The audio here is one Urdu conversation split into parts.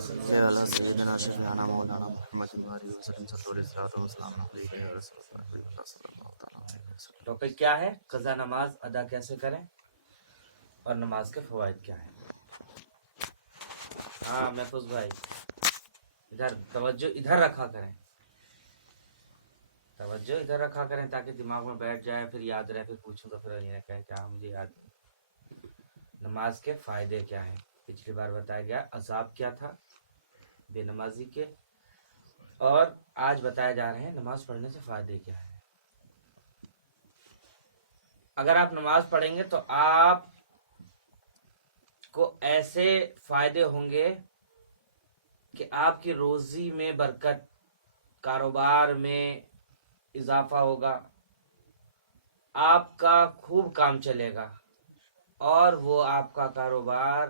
على سيدنا شفيعنا مولانا محمد وآله وسلم صلوا الصلاة والسلام عليك يا رسول الله صلی اللہ تعالیٰ علیہ وسلم۔ ٹاپک کیا ہے؟ قضا نماز ادا کیسے کریں اور نماز کے فوائد کیا ہیں؟ ہاں محفوظ بھائی ادھر توجہ ادھر رکھا کریں، توجہ ادھر رکھا کریں تاکہ دماغ میں بیٹھ جائے، پھر یاد رہے، پھر پوچھوں تو پھر یہ نہ کہیں کہ مجھے یاد نہیں۔ نماز کے فائدے کیا ہیں؟ پچھلی بار بتایا گیا عذاب کیا تھا بے نمازی کے، اور آج بتایا جا رہے ہیں نماز پڑھنے سے فائدے کیا ہیں۔ اگر آپ نماز پڑھیں گے تو آپ کو ایسے فائدے ہوں گے کہ آپ کی روزی میں برکت، کاروبار میں اضافہ ہوگا، آپ کا خوب کام چلے گا، اور وہ آپ کا کاروبار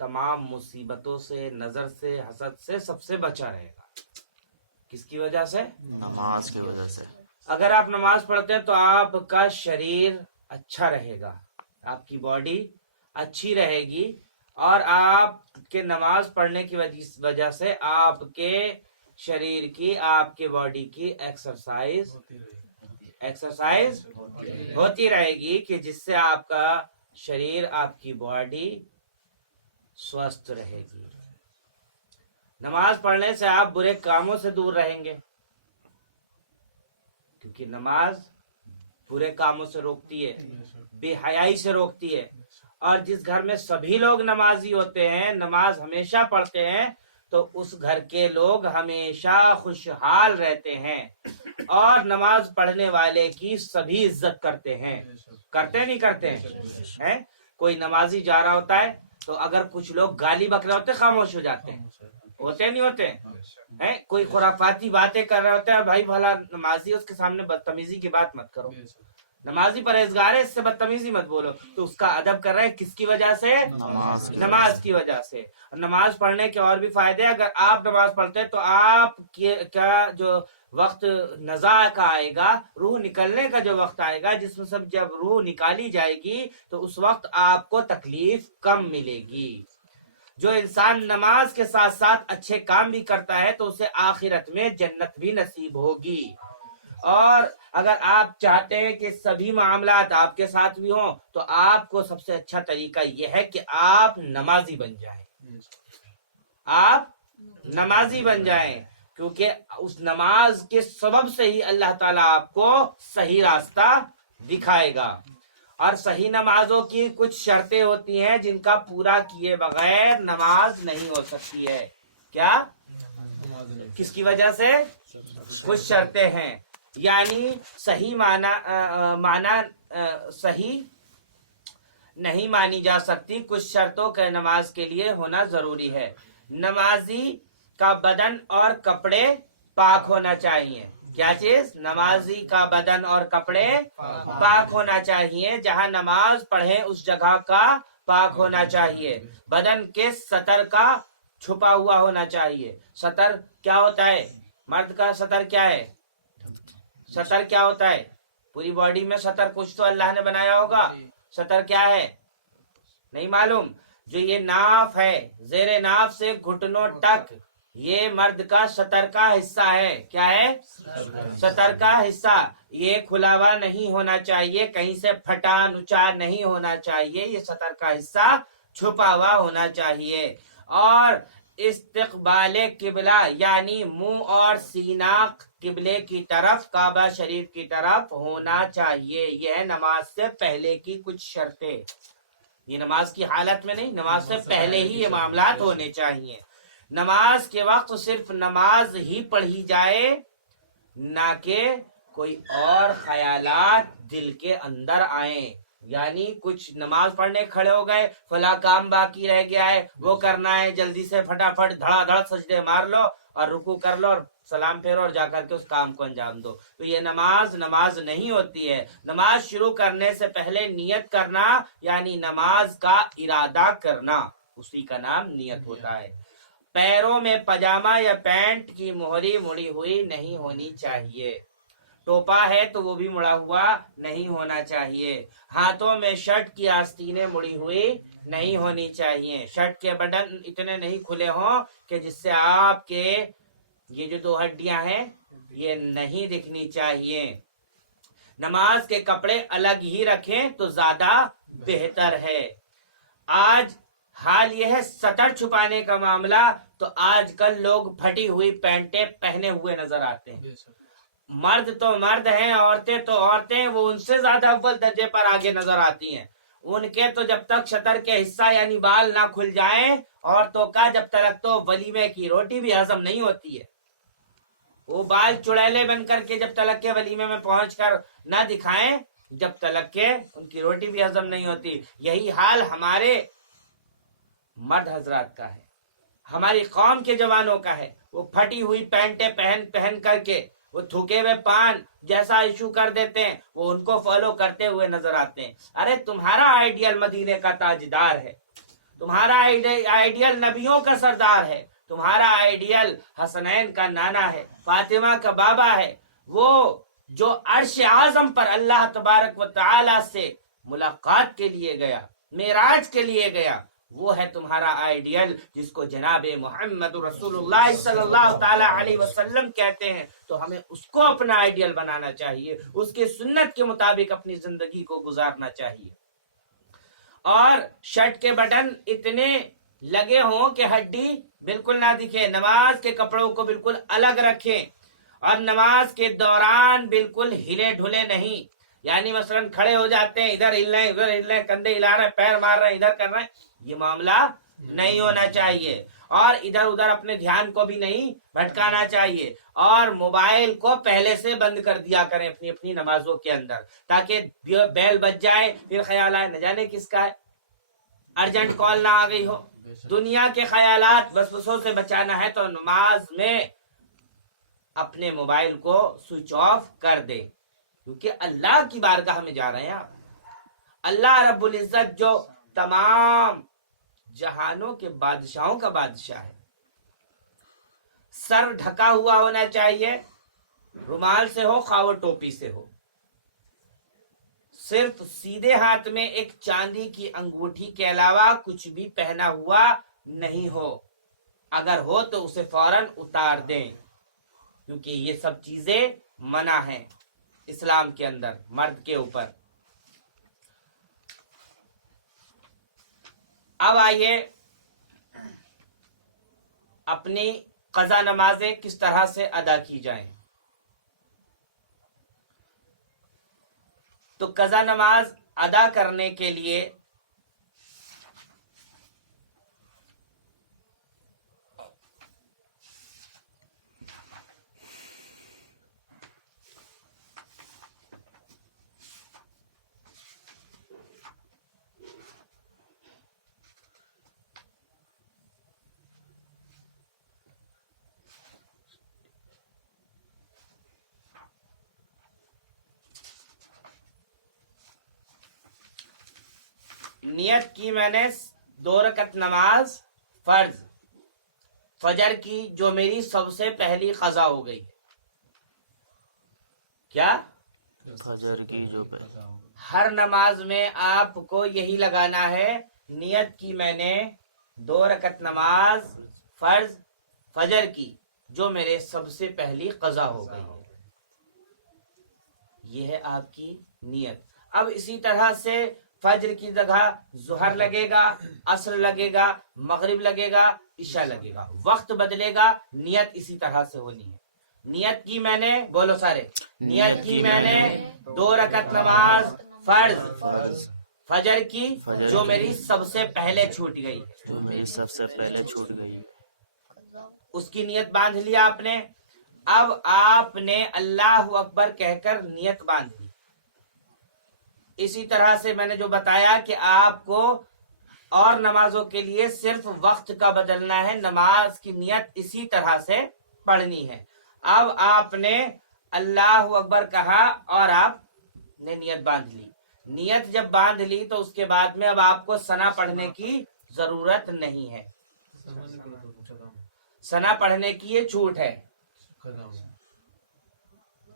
تمام مصیبتوں سے، نظر سے، حسد سے، سب سے بچا رہے گا۔ کس کی وجہ سے؟ نماز کی وجہ سے۔ اگر آپ نماز پڑھتے ہیں تو آپ کا شریر اچھا رہے گا، آپ کی باڈی اچھی رہے گی، اور آپ کے نماز پڑھنے کی وجہ سے آپ کے شریر کی، آپ کے باڈی کی ایکسرسائز ہوتی رہے گی، کہ جس سے آپ کا شریر، آپ کی باڈی سوستھ رہے گی۔ نماز پڑھنے سے آپ برے کاموں سے دور رہیں گے، کیونکہ نماز برے کاموں سے روکتی ہے، بے حیائی سے روکتی ہے، اور جس گھر میں سبھی لوگ نمازی ہوتے ہیں، نماز ہمیشہ پڑھتے ہیں، تو اس گھر کے لوگ ہمیشہ خوشحال رہتے ہیں، اور نماز پڑھنے والے کی سبھی عزت کرتے ہیں۔ کرتے نہیں کرتے ہیں؟ کوئی نمازی جا رہا ہوتا ہے تو اگر کچھ لوگ گالی بک رہے ہوتے خاموش ہو جاتے ہیں، ہوتے نہیں ہوتے ہیں؟ کوئی خرافاتی باتیں کر رہے ہوتے ہیں، بھائی بھلا نمازی، اس کے سامنے بدتمیزی کی بات مت کرو، نمازی پرہیزگار ہے، اس سے بدتمیزی مت بولو، تو اس کا ادب کر رہے ہیں کس کی وجہ سے؟ نماز کی وجہ سے۔ نماز پڑھنے کے اور بھی فائدے، اگر آپ نماز پڑھتے ہیں تو آپ کا جو وقت نزاع کا آئے گا، روح نکلنے کا جو وقت آئے گا، جس میں سب جب روح نکالی جائے گی تو اس وقت آپ کو تکلیف کم ملے گی۔ جو انسان نماز کے ساتھ ساتھ اچھے کام بھی کرتا ہے تو اسے آخرت میں جنت بھی نصیب ہوگی۔ اور اگر آپ چاہتے ہیں کہ سبھی معاملات آپ کے ساتھ بھی ہوں تو آپ کو سب سے اچھا طریقہ یہ ہے کہ آپ نمازی بن جائیں، آپ نمازی بن جائیں، کیونکہ اس نماز کے سبب سے ہی اللہ تعالیٰ آپ کو صحیح راستہ دکھائے گا۔ اور صحیح نمازوں کی کچھ شرطیں ہوتی ہیں جن کا پورا کیے بغیر نماز نہیں ہو سکتی ہے۔ کیا؟ کس کی وجہ سے؟ کچھ شرطیں ہیں، یعنی صحیح معنی صحیح نہیں مانی جا سکتی، کچھ شرطوں کا نماز کے لیے ہونا ضروری ہے۔ نمازی کا بدن اور کپڑے پاک ہونا چاہیے۔ کیا چیز؟ نمازی کا بدن اور کپڑے پاک ہونا چاہیے، جہاں نماز پڑھیں اس جگہ کا پاک ہونا چاہیے۔ بدن کے سطر کا چھپا ہوا ہونا چاہیے۔ سطر کیا ہوتا ہے؟ مرد کا سطر کیا ہے؟ سطر کیا ہوتا ہے؟ پوری باڈی میں سطر کچھ تو اللہ نے بنایا ہوگا، سطر کیا ہے؟ نہیں معلوم؟ جو یہ ناف ہے، زیر ناف سے گھٹنوں تک، یہ مرد کا سطر کا حصہ ہے۔ کیا ہے؟ سطر کا حصہ۔ یہ کھلا ہوا نہیں ہونا چاہیے، کہیں سے پھٹا نچا نہیں ہونا چاہیے، یہ سطر کا حصہ چھپا ہوا ہونا چاہیے۔ اور استقبال قبلہ، یعنی منہ اور سینہ قبلے کی طرف، کعبہ شریف کی طرف ہونا چاہیے۔ یہ ہے نماز سے پہلے کی کچھ شرطیں، یہ نماز کی حالت میں نہیں، نماز سے پہلے ہی یہ معاملات ہونے چاہیے۔ نماز کے وقت صرف نماز ہی پڑھی جائے، نہ کہ کوئی اور خیالات دل کے اندر آئیں، یعنی کچھ نماز پڑھنے کھڑے ہو گئے، فلاں کام باقی رہ گیا ہے وہ کرنا ہے، جلدی سے فٹافٹ دھڑا دھڑ سجدے مار لو اور رکوع کر لو اور سلام پھیرو اور جا کر کے اس کام کو انجام دو، تو یہ نماز نہیں ہوتی ہے۔ نماز شروع کرنے سے پہلے نیت کرنا، یعنی نماز کا ارادہ کرنا، اسی کا نام نیت ہوتا ہے۔ پیروں میں پاجامہ یا پینٹ کی مہری مڑی ہوئی نہیں ہونی چاہیے۔ ٹوپا ہے تو وہ بھی مڑا ہوا نہیں ہونا چاہیے. ہاتھوں میں شرٹ کی آستینیں مڑی ہوئی نہیں ہونی چاہیے. شرٹ کے بٹن اتنے نہیں کھلے ہوں کہ جس سے آپ کے یہ جو 2 ہڈیاں ہیں یہ نہیں دکھنی چاہیے. نماز کے کپڑے الگ ہی رکھیں تو زیادہ بہتر ہے. آج حال یہ ہے سطر چھپانے کا معاملہ، تو آج کل لوگ پھٹی ہوئی پینٹیں پہنے ہوئے نظر آتے ہیں. مرد تو مرد ہیں، عورتیں تو عورتیں، وہ ان سے زیادہ اول درجے پر آگے نظر آتی ہیں. ان کے تو جب تک شطر کے حصہ یعنی بال نہ کھل جائیں، عورتوں کا جب تک تو ولیمے کی روٹی بھی ہضم نہیں ہوتی ہے. وہ بال چڑیلے بن کر کے جب تلک کے ولیمے میں پہنچ کر نہ دکھائیں، جب تلک کے ان کی روٹی بھی ہضم نہیں ہوتی. یہی حال ہمارے مرد حضرات کا ہے، ہماری قوم کے جوانوں کا ہے. وہ پھٹی ہوئی پینٹیں پہن کر کے وہ تھوکے ہوئے پان جیسا ایشو کر دیتے ہیں، وہ ان کو فالو کرتے ہوئے نظر آتے ہیں. ارے تمہارا آئیڈیل مدینے کا تاجدار ہے، تمہارا آئیڈیل نبیوں کا سردار ہے، تمہارا آئیڈیل حسنین کا نانا ہے، فاطمہ کا بابا ہے. وہ جو عرش اعظم پر اللہ تبارک و تعالی سے ملاقات کے لیے گیا، معراج کے لیے گیا، وہ ہے تمہارا آئیڈیل، جس کو جناب محمد رسول اللہ صلی اللہ تعالی علیہ وسلم کہتے ہیں. تو ہمیں اس کو اپنا آئیڈیل بنانا چاہیے، اس کی سنت کے مطابق اپنی زندگی کو گزارنا چاہیے. اور شرٹ کے بٹن اتنے لگے ہوں کہ ہڈی بالکل نہ دکھے. نماز کے کپڑوں کو بالکل الگ رکھیں، اور نماز کے دوران بالکل ہلے ڈھلے نہیں. یعنی مثلا کھڑے ہو جاتے ہیں، ادھر ہل رہے ہیں ادھر ہل رہے ہیں، کندھے ہلا رہے ہیں، پیر مار رہے ہیں، ادھر کر رہے ہیں، یہ معاملہ نہیں ہونا چاہیے. اور ادھر ادھر اپنے دھیان کو بھی نہیں بھٹکانا چاہیے. اور موبائل کو پہلے سے بند کر دیا کریں اپنی اپنی نمازوں کے اندر، تاکہ بیل بج جائے پھر خیال آئے نہ جانے کس کا ہے، ارجنٹ کال نہ آ گئی ہو. دنیا کے خیالات وسوسوں سے بچانا ہے تو نماز میں اپنے موبائل کو سوئچ آف کر دیں، کیونکہ اللہ کی بارگاہ میں جا رہے ہیں آپ. اللہ رب العزت جو تمام جہانوں کے بادشاہوں کا بادشاہ ہے. سر ڈھکا ہوا ہونا چاہیے، رومال سے ہو خواہ وہ ٹوپی سے ہو. صرف سیدھے ہاتھ میں ایک چاندی کی انگوٹھی کے علاوہ کچھ بھی پہنا ہوا نہیں ہو. اگر ہو تو اسے فوراً اتار دیں، کیونکہ یہ سب چیزیں منع ہیں اسلام کے اندر مرد کے اوپر. اب آئیے اپنی قضا نمازیں کس طرح سے ادا کی جائیں. تو قضا نماز ادا کرنے کے لیے نیت کی میں نے 2 رکعت نماز فرض فجر کی، جو میری سب سے پہلی قضا ہو گئی. کیا فجر کی جو ہر نماز میں آپ کو یہی لگانا ہے، نیت کی میں نے 2 رکعت نماز فرض فجر کی، جو میرے سب سے پہلی قضا ہو گئی ہے. یہ ہے آپ کی نیت. اب اسی طرح سے فجر کی جگہ ظہر لگے گا، عصر لگے گا، مغرب لگے گا، عشاء لگے گا، وقت بدلے گا، نیت اسی طرح سے ہونی ہے. نیت کی میں نے، بولو سارے، نیت کی میں نے 2 رکعت نماز فرض فجر کی، جو میری سب سے پہلے چھوٹ گئی، جو میری سب سے پہلے چھوٹ گئی. اس کی نیت باندھ لیا آپ نے. اب آپ نے اللہ اکبر کہہ کر نیت باندھ لی. اسی طرح سے میں نے جو بتایا کہ آپ کو اور نمازوں کے لیے صرف وقت کا بدلنا ہے، نماز کی نیت اسی طرح سے پڑھنی ہے. اب آپ نے اللہ اکبر کہا اور آپ نے نیت باندھ لی. نیت جب باندھ لی تو اس کے بعد میں اب آپ کو ثنا پڑھنے کی ضرورت نہیں ہے. ثنا پڑھنے کی یہ چھوٹ ہے.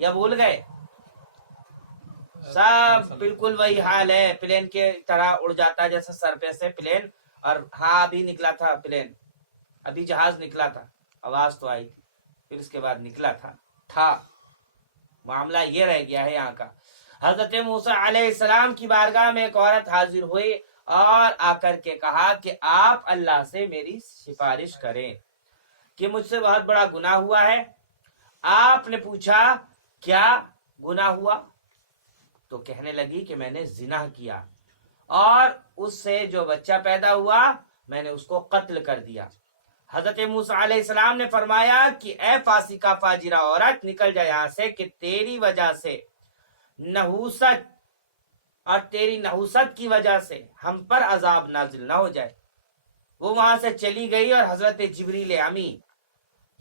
یا بھول گئے؟ سب بالکل وہی حال ہے، پلین کے طرح اڑ جاتا ہے جیسے سر پہ سے پلین. اور ہاں ابھی نکلا تھا پلین، ابھی جہاز نکلا تھا، آواز تو آئی تھی، پھر اس کے بعد نکلا تھا. معاملہ یہ رہ گیا ہے یہاں کا. حضرت موسیٰ علیہ السلام کی بارگاہ میں ایک عورت حاضر ہوئی اور آ کر کے کہا کہ آپ اللہ سے میری سفارش کریں کہ مجھ سے بہت بڑا گناہ ہوا ہے. آپ نے پوچھا کیا گناہ ہوا؟ تو کہنے لگی کہ میں نے زنا کیا اور اس سے جو بچہ پیدا ہوا میں نے اس کو قتل کر دیا. حضرت موسیٰ علیہ السلام نے فرمایا کہ اے فاسقہ فاجرہ عورت، نکل جا یہاں سے کہ تیری وجہ سے نحوست اور تیری نحوست کی وجہ سے ہم پر عذاب نازل نہ ہو جائے. وہ وہاں سے چلی گئی اور حضرت جبریل امی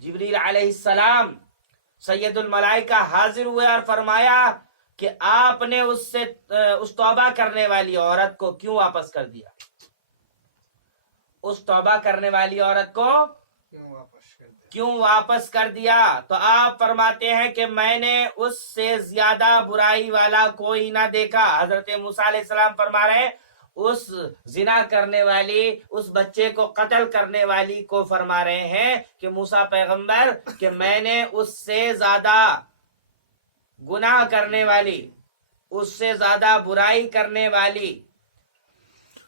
جبریل علیہ السلام سید الملائکہ حاضر ہوئے اور فرمایا کہ آپ نے اس توبہ کرنے والی عورت کو کیوں واپس کر دیا؟ اس توبہ کرنے والی عورت کو کیوں واپس کر دیا؟ تو آپ فرماتے ہیں کہ میں نے اس سے زیادہ برائی والا کوئی نہ دیکھا. حضرت موسیٰ علیہ السلام فرما رہے ہیں اس زنا کرنے والی، اس بچے کو قتل کرنے والی کو فرما رہے ہیں کہ موسیٰ پیغمبر کہ میں نے اس سے زیادہ گناہ کرنے والی، اس سے زیادہ برائی کرنے والی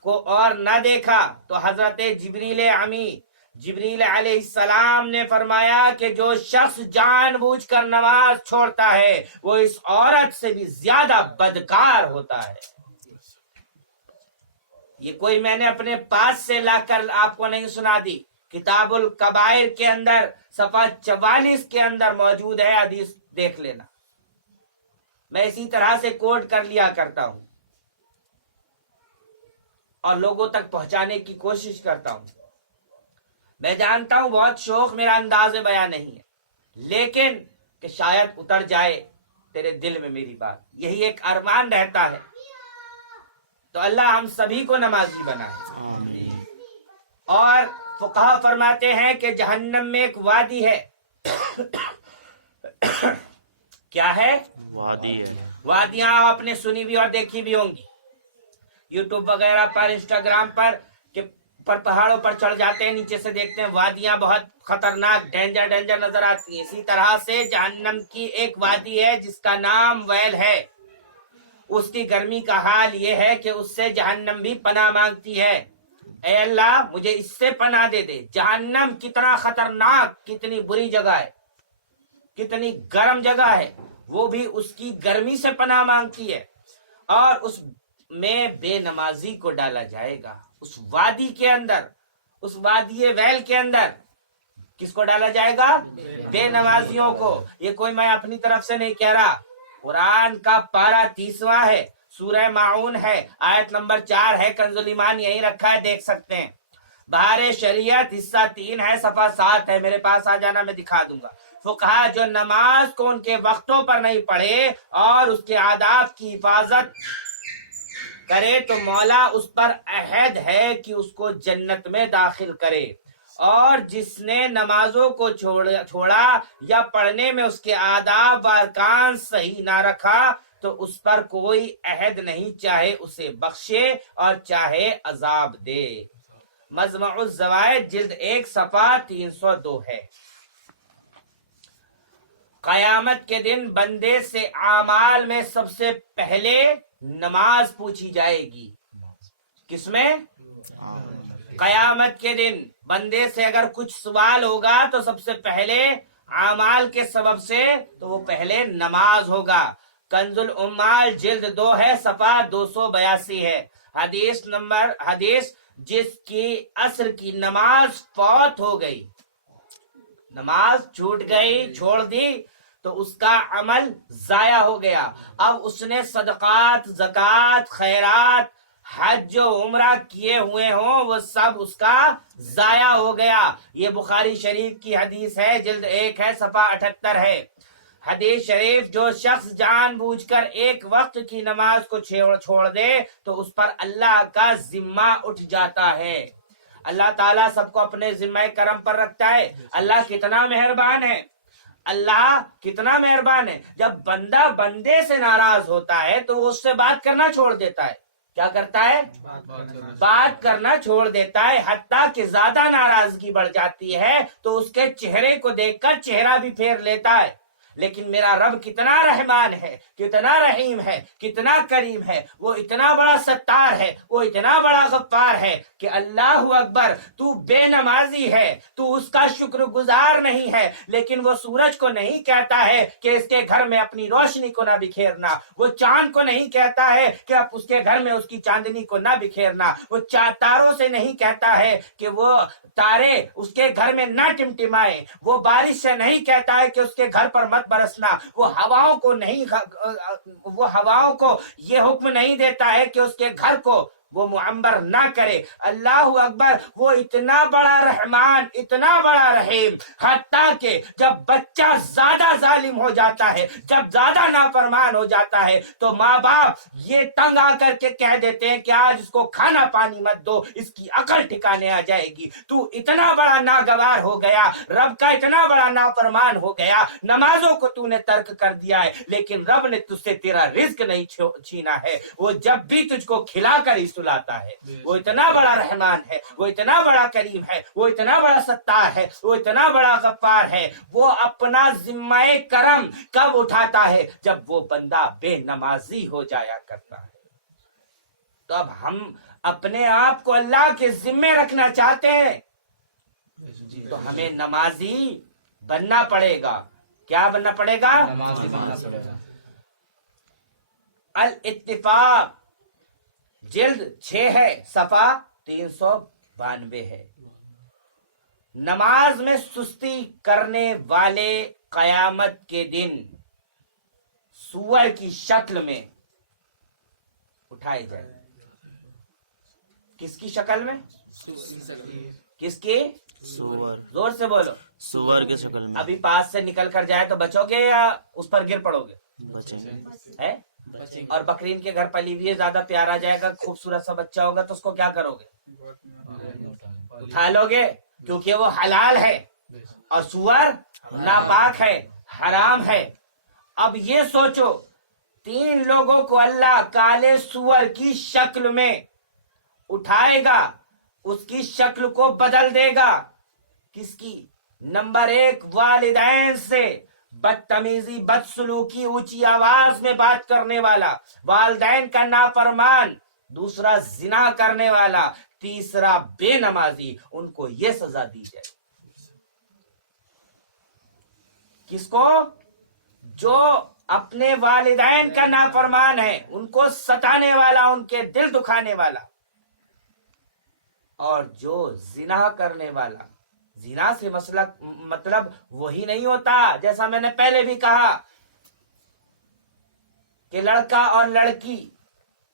کو اور نہ دیکھا. تو حضرت جبریل امی جبریل علیہ السلام نے فرمایا کہ جو شخص جان بوجھ کر نماز چھوڑتا ہے وہ اس عورت سے بھی زیادہ بدکار ہوتا ہے. یہ کوئی میں نے اپنے پاس سے لا کر آپ کو نہیں سنا دی، کتاب الکبائر کے اندر صفحہ 44 کے اندر موجود ہے، حدیث دیکھ لینا. میں اسی طرح سے کوٹ کر لیا کرتا ہوں اور لوگوں تک پہنچانے کی کوشش کرتا ہوں. میں جانتا ہوں بہت شوق میرا انداز بیان نہیں ہے، لیکن کہ شاید اتر جائے تیرے دل میں میری بات، یہی ایک ارمان رہتا ہے. تو اللہ ہم سبھی کو نمازی بنائے. اور فقہا فرماتے ہیں کہ جہنم میں ایک وادی ہے. کیا ہے؟ وادی ہے. وادیاں آپ نے سنی بھی اور دیکھی بھی ہوں گی، یوٹیوب وغیرہ پر، انسٹاگرام پر، کہ پر پہاڑوں پر چڑھ جاتے ہیں، نیچے سے دیکھتے ہیں وادیاں بہت خطرناک ڈینجر نظر آتی ہیں. اسی طرح سے جہنم کی ایک وادی ہے جس کا نام ویل ہے. اس کی گرمی کا حال یہ ہے کہ اس سے جہنم بھی پناہ مانگتی ہے. اے اللہ مجھے اس سے پناہ دے دے. جہنم کتنا خطرناک، کتنی بری جگہ ہے، کتنی گرم جگہ ہے، وہ بھی اس کی گرمی سے پناہ مانگتی ہے. اور اس میں بے نمازی کو ڈالا جائے گا. اس وادی کے اندر، اس وادی ویل کے اندر کس کو ڈالا جائے گا؟ بے نمازیوں کو. یہ کوئی میں اپنی طرف سے نہیں کہہ رہا، قرآن کا پارہ 30واں ہے، سورہ معون ہے، آیت نمبر 4 ہے، کنز الایمان یہی رکھا ہے، دیکھ سکتے ہیں. بہار شریعت حصہ 3 ہے، صفحہ 7 ہے، میرے پاس آ جانا میں دکھا دوں گا. فقہا جو نماز کو ان کے وقتوں پر نہیں پڑھے اور اس کے آداب کی حفاظت کرے تو مولا اس پر عہد ہے کہ اس کو جنت میں داخل کرے. اور جس نے نمازوں کو چھوڑا یا پڑھنے میں اس کے آداب و ارکان صحیح نہ رکھا تو اس پر کوئی عہد نہیں، چاہے اسے بخشے اور چاہے عذاب دے. مجمع الزوائد جلد 1 صفحہ 302 ہے. قیامت کے دن بندے سے اعمال میں سب سے پہلے نماز پوچھی جائے گی. کس میں؟ قیامت کے دن بندے سے اگر کچھ سوال ہوگا تو سب سے پہلے اعمال کے سبب سے تو وہ پہلے نماز ہوگا. کنز العمال جلد 2 ہے، صفحہ 282 ہے. حدیث جس کی عصر کی نماز فوت ہو گئی، نماز چھوٹ گئی، چھوڑ دی، تو اس کا عمل ضائع ہو گیا. اب اس نے صدقات، زکوٰۃ، خیرات، حج و عمرہ کیے ہوئے ہوں وہ سب اس کا ضائع ہو گیا. یہ بخاری شریف کی حدیث ہے، جلد 1 ہے، صفحہ 78 ہے. حدیث شریف جو شخص جان بوجھ کر ایک وقت کی نماز کو چھوڑ دے تو اس پر اللہ کا ذمہ اٹھ جاتا ہے. اللہ تعالیٰ سب کو اپنے ذمہ کرم پر رکھتا ہے. اللہ کتنا مہربان ہے. اللہ کتنا مہربان ہے، جب بندہ بندے سے ناراض ہوتا ہے تو وہ اس سے بات کرنا چھوڑ دیتا ہے. کیا کرتا ہے؟ بات کرنا چھوڑ دیتا ہے، حتیٰ کہ زیادہ ناراضگی بڑھ جاتی ہے تو اس کے چہرے کو دیکھ کر چہرہ بھی پھیر لیتا ہے. لیکن میرا رب کتنا رحمان ہے، کتنا رحیم ہے، کتنا کریم ہے، وہ اتنا بڑا ستار ہے، وہ اتنا بڑا غفار ہے کہ اللہ اکبر، تو بے نمازی ہے، تو اس کا شکر گزار نہیں ہے، لیکن وہ سورج کو نہیں کہتا ہے کہ اس کے گھر میں اپنی روشنی کو نہ بکھیرنا، وہ چاند کو نہیں کہتا ہے کہ اب اس کے گھر میں اس کی چاندنی کو نہ بکھیرنا، وہ تاروں سے نہیں کہتا ہے کہ وہ تارے اس کے گھر میں نہ ٹمٹمائے، وہ بارش سے نہیں کہتا ہے کہ اس کے گھر پر مت برسنا، وہ ہواؤں کو یہ حکم نہیں دیتا ہے کہ اس کے گھر کو وہ معمر نہ کرے. اللہ اکبر، وہ اتنا بڑا رحمان، اتنا بڑا رحیم، حتیٰ کہ جب بچہ زیادہ ظالم ہو جاتا ہے، جب زیادہ نافرمان ہو جاتا ہے تو ماں باپ یہ تنگ آ کر کے کہہ دیتے ہیں کہ آج اس کو کھانا پانی مت دو، اس کی عقل ٹھکانے آ جائے گی. تو اتنا بڑا ناگوار ہو گیا، رب کا اتنا بڑا نافرمان ہو گیا، نمازوں کو تو نے ترک کر دیا ہے، لیکن رب نے تجھ سے تیرا رزق نہیں چھینا ہے. وہ جب بھی تجھ کو کھلا کر ہی سلاتا ہے. وہ اتنا بڑا رحمان ہے، وہ اتنا بڑا کریم ہے، وہ اتنا بڑا ستار ہے، وہ اتنا بڑا غفار ہے. وہ اپنا ذمہ کرم کب اٹھاتا ہے؟ جب وہ بندہ بے نمازی ہو جایا کرتا ہے. تو اب ہم اپنے آپ کو اللہ کے ذمے رکھنا چاہتے ہیں تو ہمیں نمازی بننا پڑے گا. کیا بننا پڑے گا؟ نمازی بننا پڑے گا. الاتفاق جلد 6 ہے، صفحہ 392 ہے. نماز میں سستی کرنے والے قیامت کے دن سور کی شکل میں اٹھائے جائیں. کس کی شکل میں؟ کس کی؟ سور. زور سے بولو. سور کی شکل میں. ابھی پاس سے نکل کر جائے تو بچو گے یا اس پر گر پڑو گے؟ بچیں گے. ہے؟ اور بکرین کے گھر پلی ہوئی ہے، زیادہ پیارا جائے گا، خوبصورت سا بچہ ہوگا تو اس کو کیا کرو گے؟ اٹھا لو گے، کیونکہ وہ حلال ہے اور سور ناپاک ہے، حرام ہے. اب یہ سوچو، 3 لوگوں کو اللہ کالے سور کی شکل میں اٹھائے گا، اس کی شکل کو بدل دے گا. کس کی؟ نمبر 1 والدین سے بدتمیزی، بدسلوکی، اونچی آواز میں بات کرنے والا، والدین کا نافرمان. دوسرا زنا کرنے والا. تیسرا بے نمازی. ان کو یہ سزا دی جائے. کس کو؟ جو اپنے والدین کا نافرمان ہے، ان کو ستانے والا، ان کے دل دکھانے والا. اور جو زنا کرنے والا. زنا سے مسئلہ مطلب وہی نہیں ہوتا، جیسا میں نے پہلے بھی کہا کہ لڑکا اور لڑکی